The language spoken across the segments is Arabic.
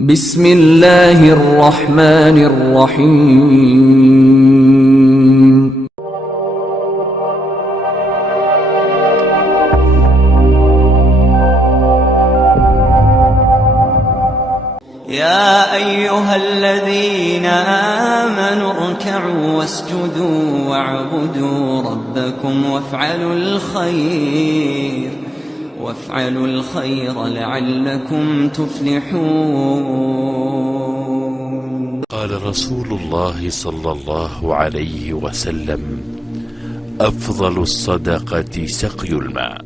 بسم الله الرحمن الرحيم. يا أيها الذين آمنوا اركعوا واسجدوا واعبدوا ربكم وافعلوا الخير لعلكم تفلحون. قال رسول الله صلى الله عليه وسلم: أفضل الصدقة سقي الماء.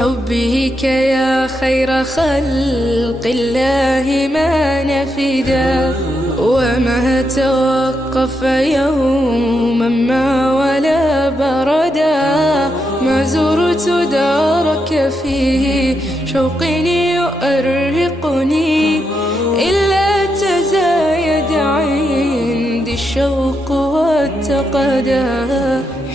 حبك يا خير خلق الله ما نفدا وما توقف يوما ما ولا بردا، ما زرت دارك فيه شوق يؤرقني إلا تزايد عندي الشوق والتقدا.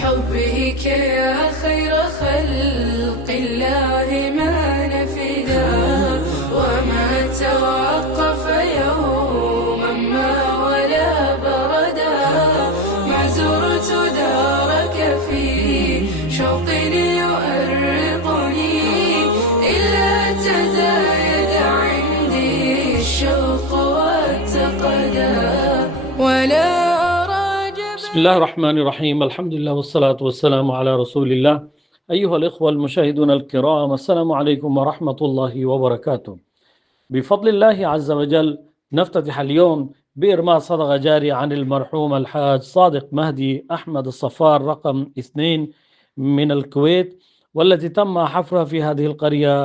حبك يا خير خلق الله ما نفدا وما توقف يوما ما ولا بردا، ما زرت دارك فيه شوق يؤرقني إلا تزايد عندي الشوق والتقدا. ولا بسم الله الرحمن الرحيم. الحمد لله والصلاة والسلام على رسول الله. أيها الإخوة المشاهدون الكرام، السلام عليكم ورحمة الله وبركاته. بفضل الله عز وجل نفتتح اليوم بإرماء صدقة جارية عن المرحوم الحاج صادق مهدي أحمد الصفار رقم 2 من الكويت، والتي تم حفرها في هذه القرية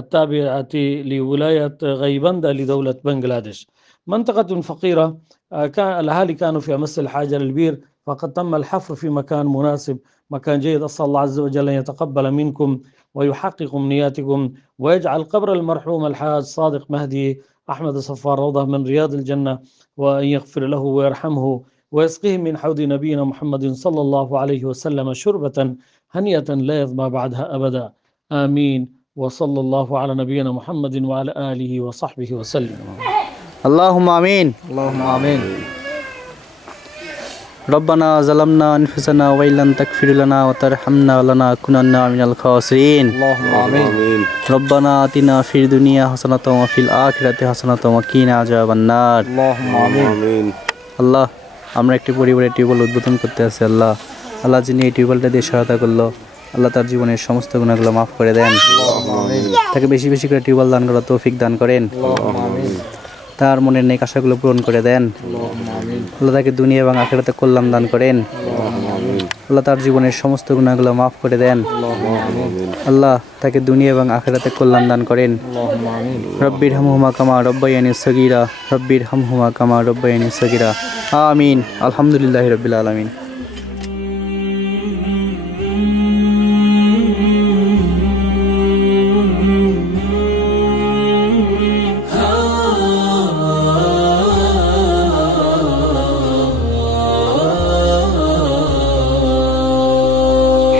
التابعة لولاية غيبندة لدولة بنغلاديش. منطقة فقيرة، الأهالي كانوا في أمس الحاجة للبير، فقد تم الحفر في مكان مناسب، مكان جيد. أسأل الله عز وجل أن يتقبل منكم ويحقق أمنياتكم ويجعل قبر المرحوم الحاج صادق مهدي أحمد الصفار روضة من رياض الجنة، وأن يغفر له ويرحمه ويسقيه من حوض نبينا محمد صلى الله عليه وسلم شربة هنية لا يظمأ بعدها أبدا، آمين. وصلى الله على نبينا محمد وعلى آله وصحبه وسلم. اللهم آمين. اللهم آمين. ربنا ظلمنا أنفسنا وإن لم تغفر لنا وترحمنا لنكونن من الخاسرين. اللهم آمين. ربنا آتنا في الدنيا حسنة وفي الآخرة حسنة وقنا عذاب النار. اللهم آمين. আল্লাহ, আমরা একটি পরিবারের টিউবওয়েল উদ্বোধন করতে আছি। আল্লাহ যিনি এই টিউবওয়েলটা দিয়ে সহায়তা করলো, আল্লাহ তার জীবনের সমস্ত গুনাহগুলো মাফ করে দেন, তাকে বেশি বেশি করে টিউবওয়েল দান করার তৌফিক দান করেন, তার মনের নেক আশাগুলো পূরণ করে দেন। আল্লাহ তাকে দুনিয়া এবং আখিরাতে কল্যাণ দান করেন। আল্লাহ তার জীবনের সমস্ত গুনাহগুলো মাফ করে দেন। আল্লাহ তাকে দুনিয়া এবং আখিরাতে কল্যাণ দান করেন। রব্বির হামহুমা কামা রব্বায়ানি সগীরা, রব্বির হামহুমা কামা রব্বায়ানি সগীরা, আমিন। আলহামদুলিল্লাহি রাব্বিল আলামিন।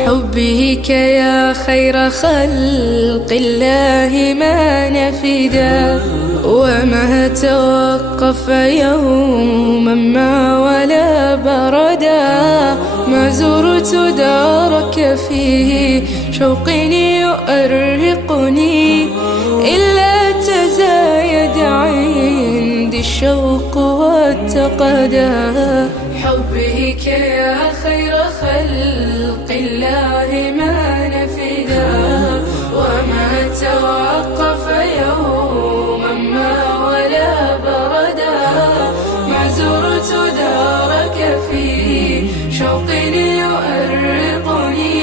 حبك يا خير خلق الله ما نفدا وما توقف يوما ما ولا بردا، ما زرت دارك فيه شوق يؤرقني إلا تزايد عندي الشوق والتقدا. حبك يا خير خلق الله ما نفدا وما توقف يوما ما ولا بردا، ما زرت دارك فيه شوق يؤرقني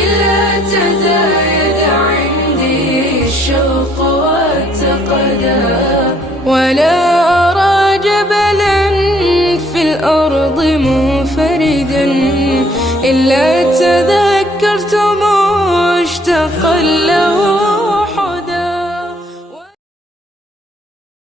إلا تزايد عندي الشوق والتقدا. ولا أرى جبلا في الأرض منفردا إلا